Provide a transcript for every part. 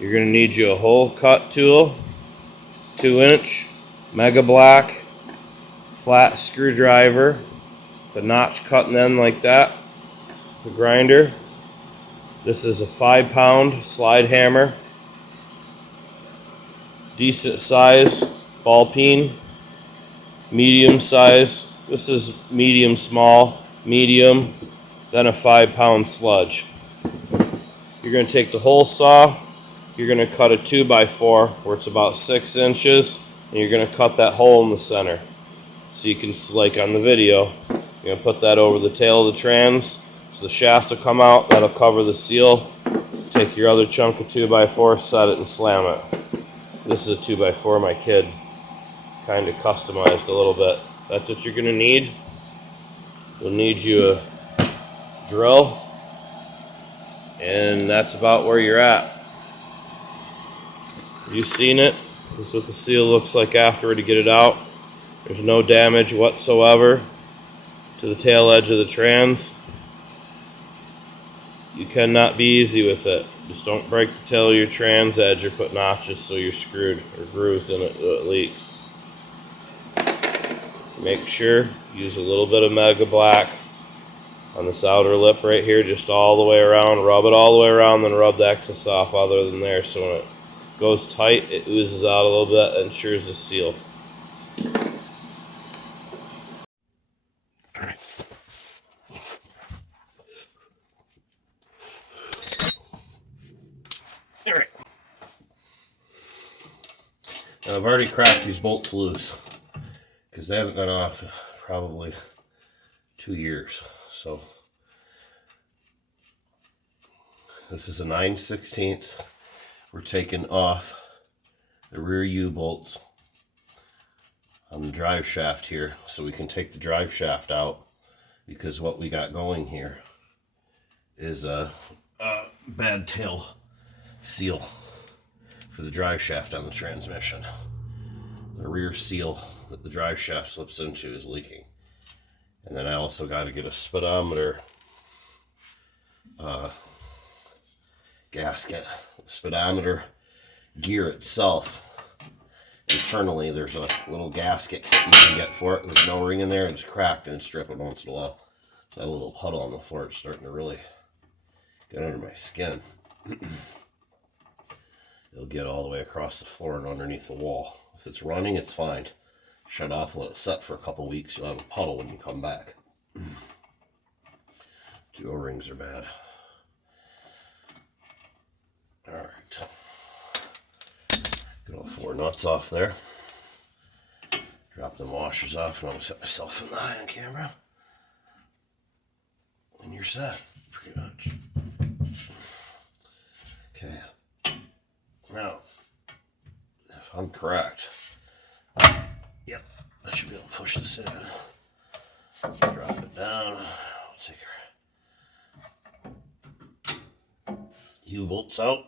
You're going to need you a hole cut tool, 2-inch, Mega Black, flat screwdriver, with a notch cutting end like that, with a grinder. This is a 5-pound slide hammer, decent size ball peen, medium size. This is medium small, medium, then a 5-pound sludge. You're going to take the hole saw, you're going to cut a 2x4 where it's about 6 inches, and you're going to cut that hole in the center. So you can, like on the video, you're going to put that over the tail of the trans, so the shaft will come out, that'll cover the seal. Take your other chunk of 2x4, set it and slam it. This is a 2x4 my kid kind of customized a little bit. That's what you're going to need. You'll need you a drill, and that's about where you're at. You've seen it. This is what the seal looks like after to get it out. There's no damage whatsoever to the tail edge of the trans. You cannot be easy with it. Just don't break the tail of your trans edge or put notches so you're screwed or grooves in it so it leaks. Make sure, use a little bit of Mega Black on this outer lip right here, just all the way around. Rub it all the way around, then rub the excess off other than there. So when it goes tight, it oozes out a little bit and ensures the seal. Alright. Now I've already cracked these bolts loose because they haven't been off probably 2 years. So this is a 9/16. We're taking off the rear U-bolts on the drive shaft here so we can take the drive shaft out, because what we got going here is a bad tail seal for the drive shaft on the transmission. The rear seal that the drive shaft slips into is leaking. And then I also got to get a speedometer gasket. The speedometer gear itself, internally there's a little gasket you can get for it, and there's no ring in there, and it's cracked and it's dripping once in a while. So I have a little puddle on the floor. It's starting to really get under my skin. It'll get all the way across the floor and underneath the wall. If it's running, it's fine. Shut off, let it set for a couple weeks. You'll have a puddle when you come back. 2 O-rings are bad. Alright. Get all 4 nuts off there. Drop the washers off, and I'll set myself in the eye on camera. And you're set, pretty much. Okay. Now, if I'm correct, yep, I should be able to push this in. Drop it down. We'll take our U-bolts out.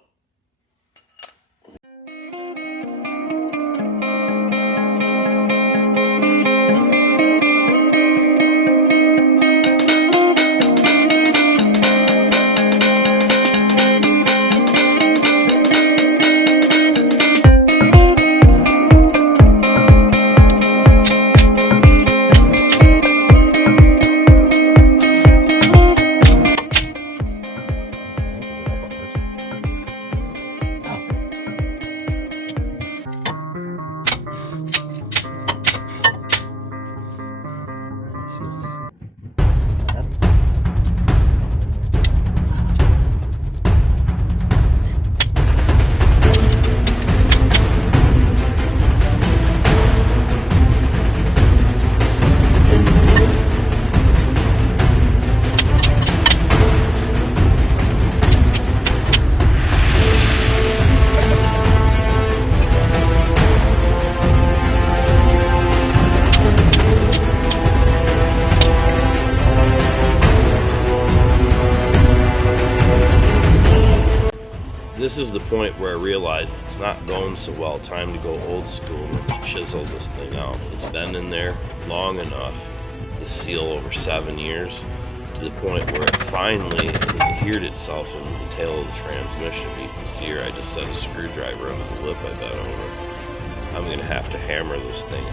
This is the point where I realized it's not going so well. Time to go old school and chisel this thing out. It's been in there long enough, the seal over 7 years, to to the point where it finally has adhered itself into the tail of the transmission. You can see here I just set a screwdriver under the lip I bent over. I'm going to have to hammer this thing.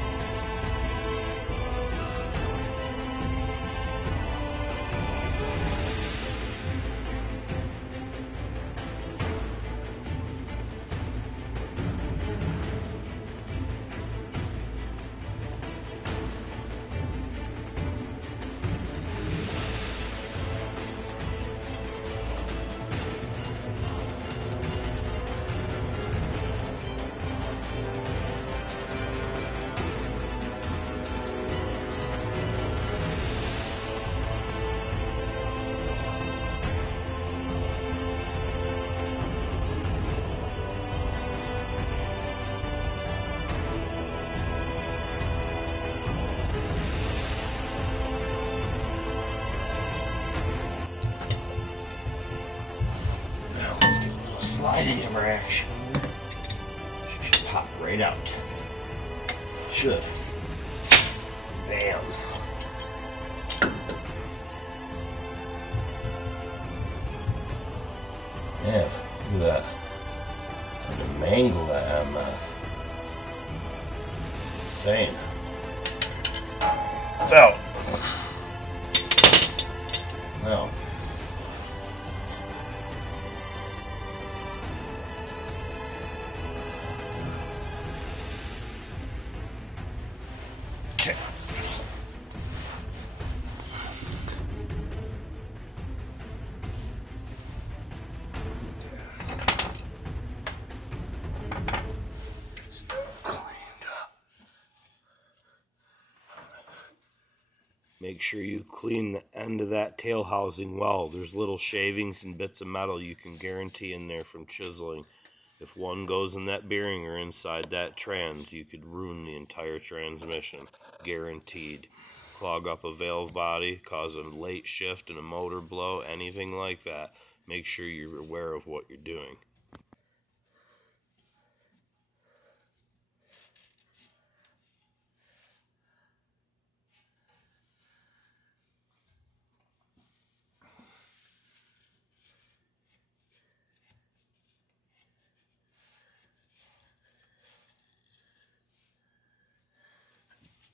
Slide hammer action. She should pop right out. Should. Bam. Yeah, look at that. I had to mangle that MF. Insane. It's out. Now. Make sure you clean the end of that tail housing well. There's little shavings and bits of metal you can guarantee in there from chiseling. If one goes in that bearing or inside that trans, you could ruin the entire transmission. Guaranteed. Clog up a valve body, cause a late shift and a motor blow, anything like that. Make sure you're aware of what you're doing.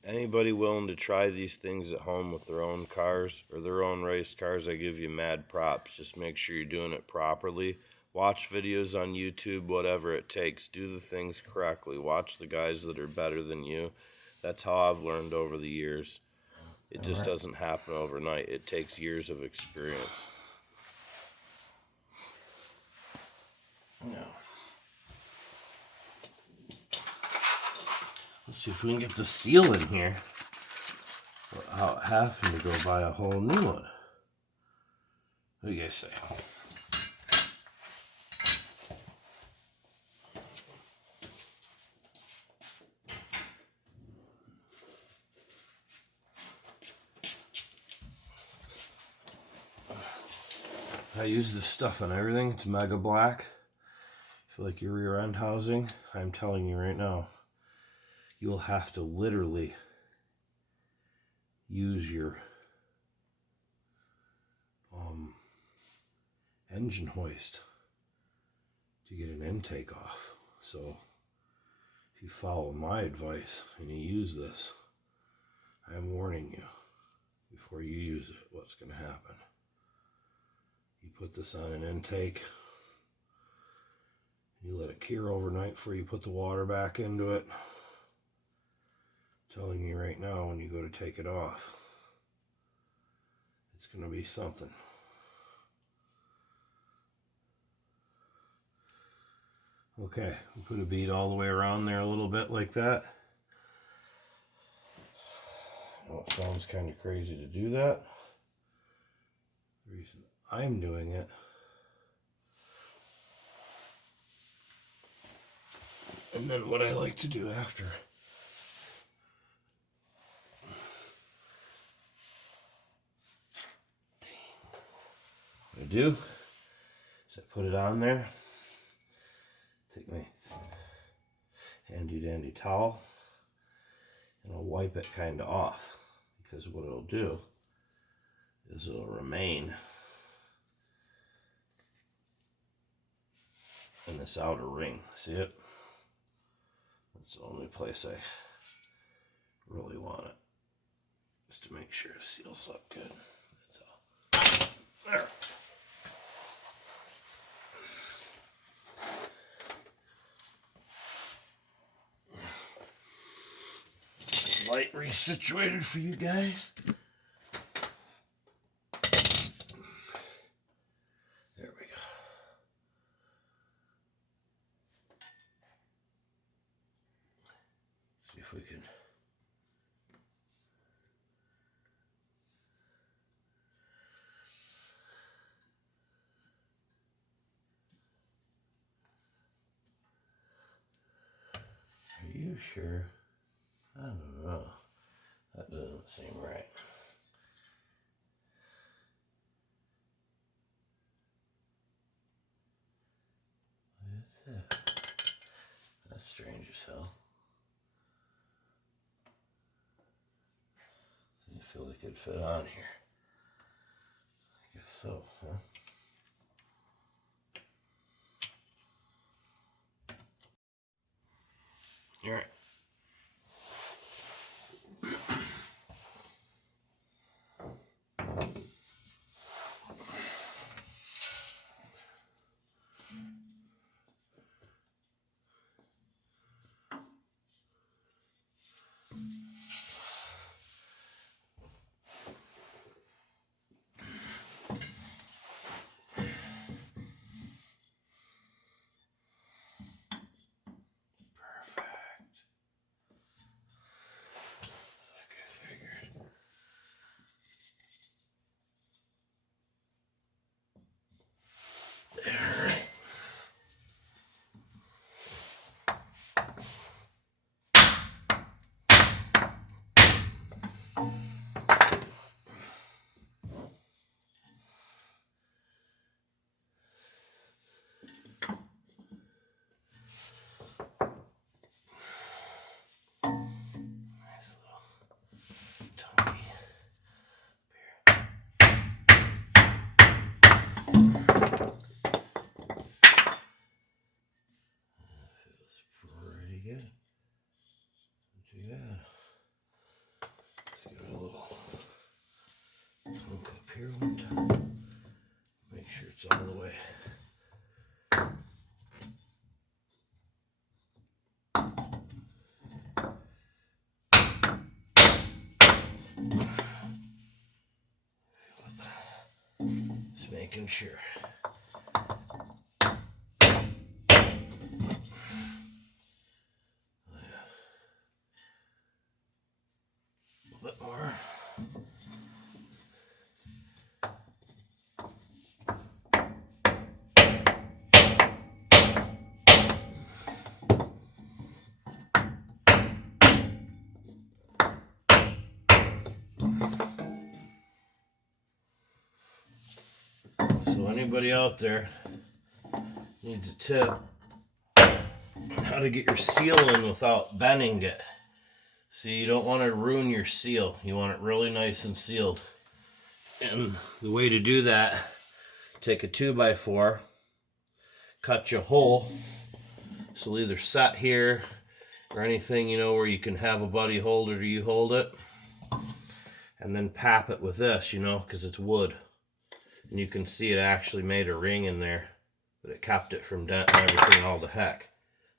Anybody willing to try these things at home with their own cars or their own race cars, I give you mad props. Just make sure you're doing it properly. Watch videos on YouTube, whatever it takes. Do the things correctly. Watch the guys that are better than you. That's how I've learned over the years. It just doesn't happen overnight. It takes years of experience. No. Let's see if we can get the seal in here without having to go buy a whole new one. What do you guys say? I use this stuff on everything. It's Mega Black. If you like your rear end housing, I'm telling you right now, you will have to literally use your engine hoist to get an intake off. So if you follow my advice and you use this, I'm warning you before you use it what's going to happen. You put this on an intake, you let it cure overnight before you put the water back into it. I'm telling you right now, when you go to take it off, it's going to be something. Okay, we put a bead all the way around there a little bit like that. Well, it sounds kind of crazy to do that. The reason I'm doing it and then what I like to do after, what I do is I put it on there, take my handy dandy towel, and I'll wipe it kind of off, because what it'll do is it'll remain in this outer ring. See it? That's the only place I really want it, just to make sure it seals up good. That's all. There. Light resituated for you guys. There we go. See if we can. Are you sure? I don't know. That doesn't seem right. What is that? That's strange as hell. Do you feel they could fit on here? I guess so, huh? All right. Here one time. Make sure it's all the way. Just making sure. A little bit more. So anybody out there needs a tip on how to get your seal in without bending it. See, you don't want to ruin your seal. You want it really nice and sealed. And the way to do that, take a 2x4, cut you a hole. So it'll either set here or anything, you know, where you can have a buddy hold it or you hold it. And then pap it with this, you know, because it's wood. And you can see it actually made a ring in there, but it kept it from denting everything all to heck.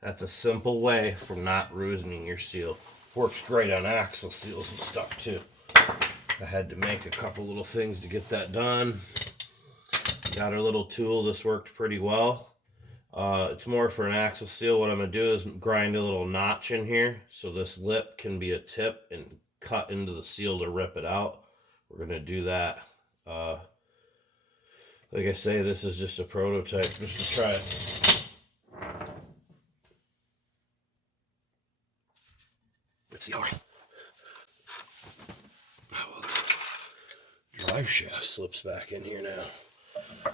That's a simple way from not ruining your seal. Works great on axle seals and stuff too. I had to make a couple little things to get that done. Got our little tool. This worked pretty well. It's more for an axle seal. What I'm going to do is grind a little notch in here so this lip can be a tip and cut into the seal to rip it out. We're going to do that. Like I say, this is just a prototype, just to try it. Let's see how our drive shaft slips back in here now.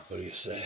What do you say?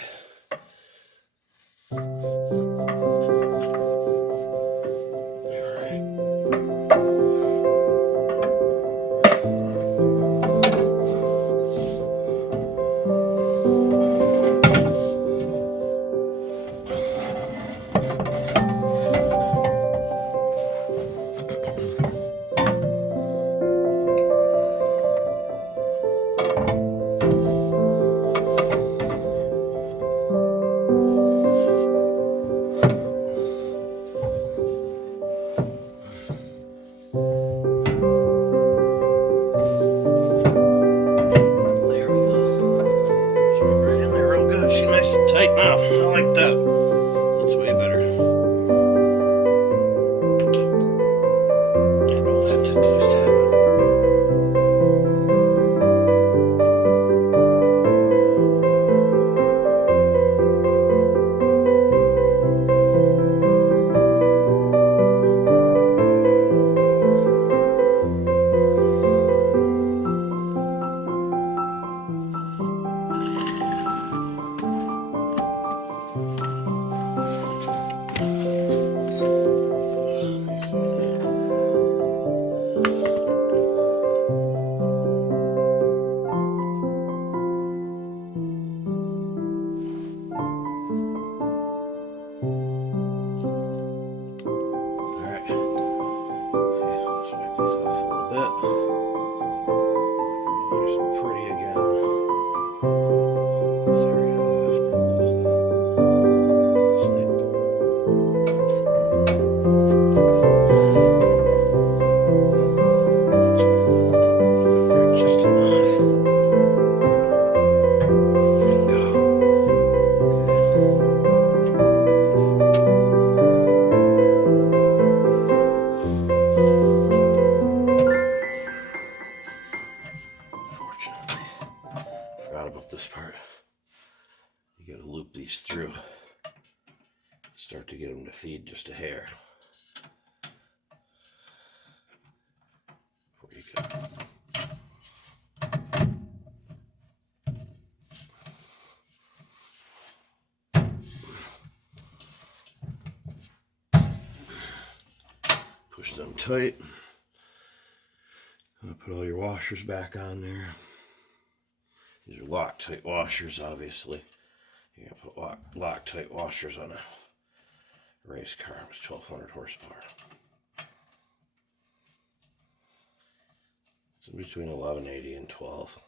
Start to get them to feed just a hair. Before you can. Push them tight. Put all your washers back on there. These are Loctite washers, obviously. You can put Loctite washers on a race car with 1,200 horsepower. It's in between 1180 and 12.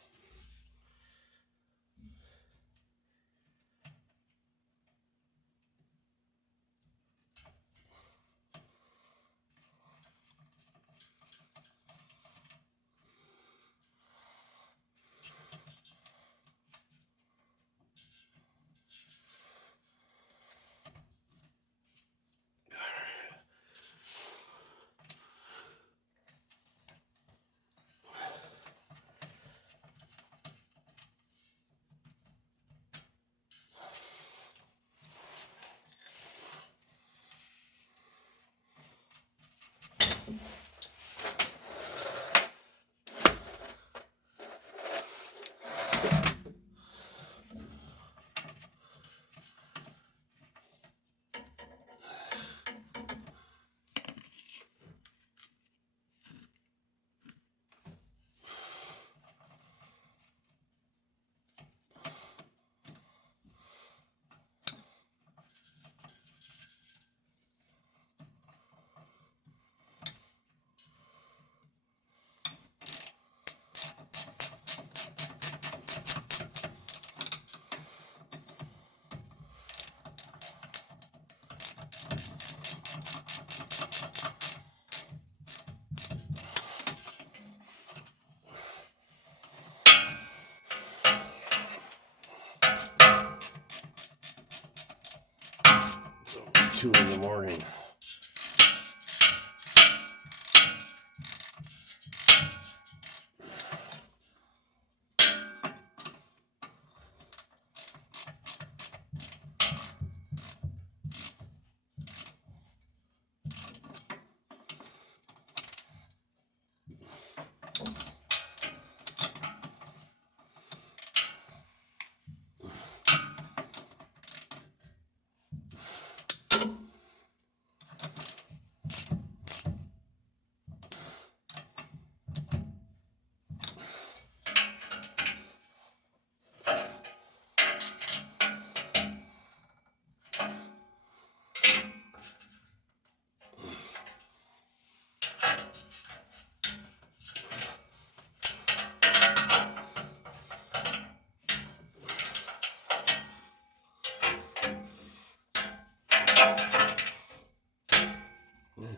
So 2 in the morning.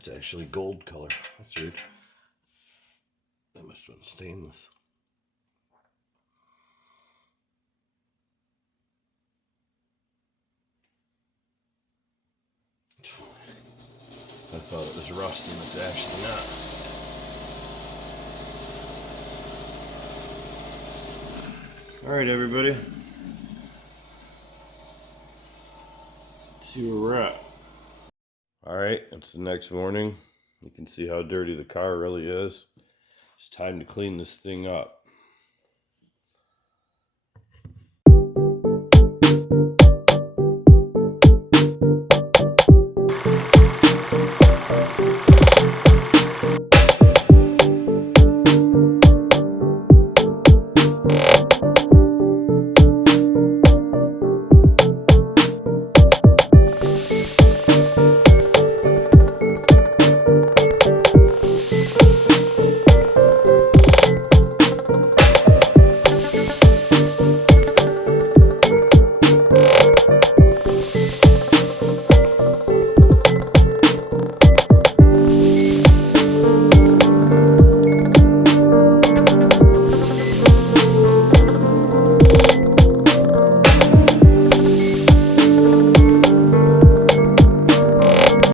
It's actually gold color. That's weird. That must have been stainless. It's fine. I thought it was rust and it's actually not. Alright, everybody. Let's see where we're at. Alright, it's the next morning. You can see how dirty the car really is. It's time to clean this thing up.